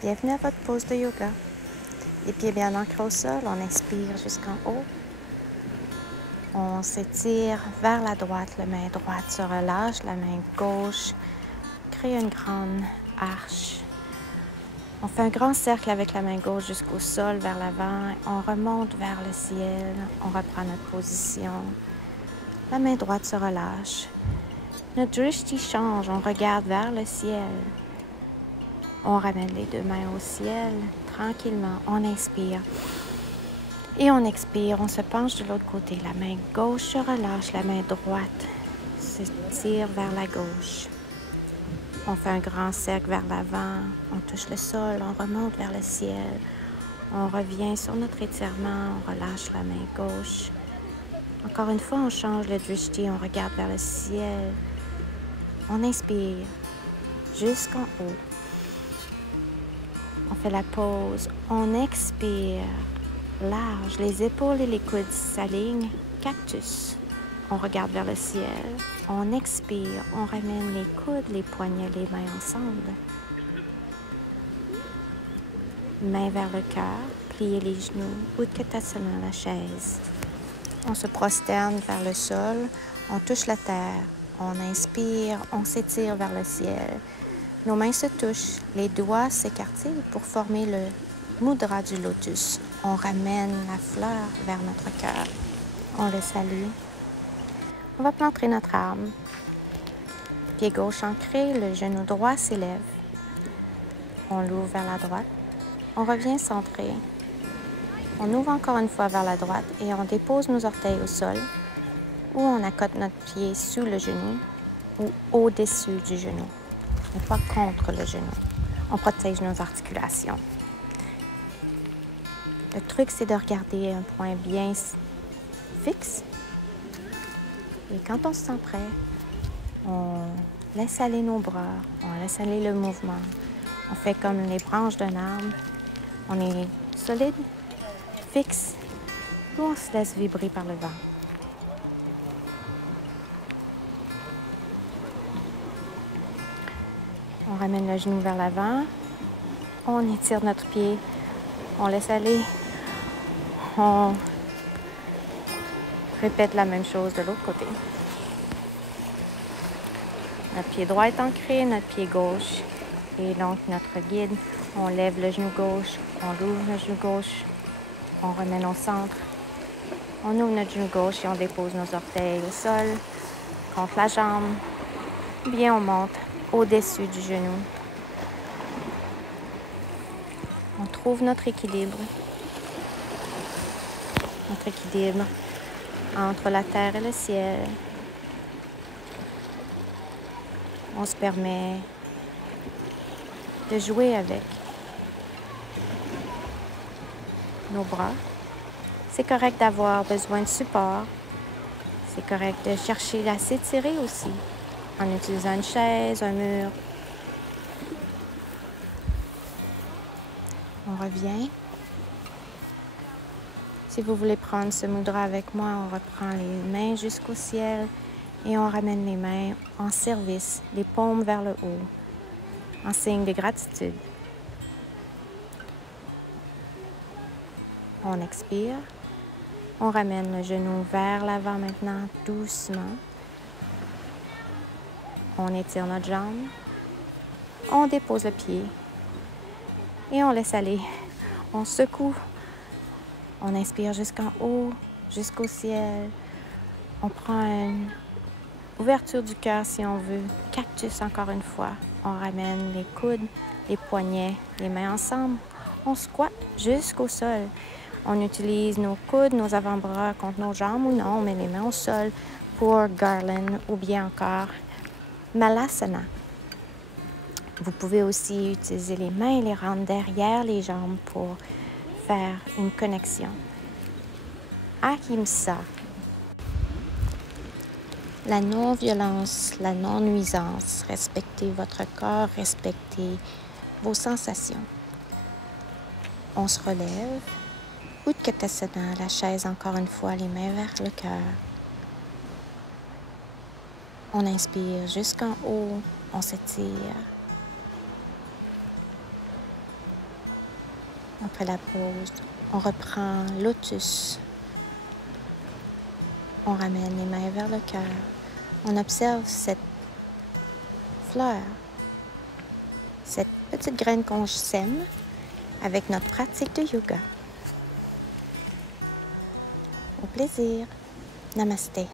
Bienvenue à votre pose de yoga. Les pieds bien ancrés au sol, on inspire jusqu'en haut. On s'étire vers la droite, la main droite se relâche, la main gauche crée une grande arche. On fait un grand cercle avec la main gauche jusqu'au sol, vers l'avant. On remonte vers le ciel, on reprend notre position. La main droite se relâche. Notre drishti change, on regarde vers le ciel. On ramène les deux mains au ciel, tranquillement. On inspire et on expire. On se penche de l'autre côté. La main gauche se relâche, la main droite se tire vers la gauche. On fait un grand cercle vers l'avant. On touche le sol, on remonte vers le ciel. On revient sur notre étirement, on relâche la main gauche. Encore une fois, on change le drishti, on regarde vers le ciel. On inspire jusqu'en haut. On fait la pause, on expire, large, les épaules et les coudes s'alignent, cactus. On regarde vers le ciel, on expire, on ramène les coudes, les poignets, les mains ensemble. Mains vers le cœur, pliez les genoux, Utkatasana, la chaise. On se prosterne vers le sol, on touche la terre, on inspire, on s'étire vers le ciel. Nos mains se touchent, les doigts s'écartillent pour former le mudra du lotus. On ramène la fleur vers notre cœur. On le salue. On va plantrer notre arme. Pied gauche ancré, le genou droit s'élève. On l'ouvre vers la droite. On revient centré. On ouvre encore une fois vers la droite et on dépose nos orteils au sol ou on accote notre pied sous le genou ou au-dessus du genou, mais pas contre le genou. On protège nos articulations. Le truc, c'est de regarder un point bien fixe. Et quand on se sent prêt, on laisse aller nos bras, on laisse aller le mouvement. On fait comme les branches d'un arbre. On est solide, fixe, ou on se laisse vibrer par le vent. On ramène le genou vers l'avant. On étire notre pied. On laisse aller. On répète la même chose de l'autre côté. Notre pied droit est ancré, notre pied gauche est donc notre guide. On lève le genou gauche, on ouvre le genou gauche, on ramène au centre. On ouvre notre genou gauche et on dépose nos orteils au sol, contre la jambe. Bien, on monte au-dessus du genou. On trouve notre équilibre. Notre équilibre entre la terre et le ciel. On se permet de jouer avec nos bras. C'est correct d'avoir besoin de support. C'est correct de chercher à s'étirer aussi en utilisant une chaise, un mur. On revient. Si vous voulez prendre ce mudra avec moi, on reprend les mains jusqu'au ciel et on ramène les mains en service, les paumes vers le haut, en signe de gratitude. On expire. On ramène le genou vers l'avant maintenant, doucement. On étire notre jambe. On dépose le pied. Et on laisse aller. On secoue. On inspire jusqu'en haut, jusqu'au ciel. On prend une ouverture du cœur si on veut. Cactus encore une fois. On ramène les coudes, les poignets, les mains ensemble. On squatte jusqu'au sol. On utilise nos coudes, nos avant-bras contre nos jambes ou non, on met les mains au sol pour garland ou bien encore malasana. Vous pouvez aussi utiliser les mains et les rendre derrière les jambes pour faire une connexion. Ahimsa. La non-violence, la non-nuisance. Respectez votre corps, respectez vos sensations. On se relève. Utkatasana, la chaise encore une fois, les mains vers le cœur. On inspire jusqu'en haut, on s'étire. Après la pause, on reprend lotus. On ramène les mains vers le cœur. On observe cette fleur, cette petite graine qu'on sème avec notre pratique de yoga. Au plaisir. Namasté.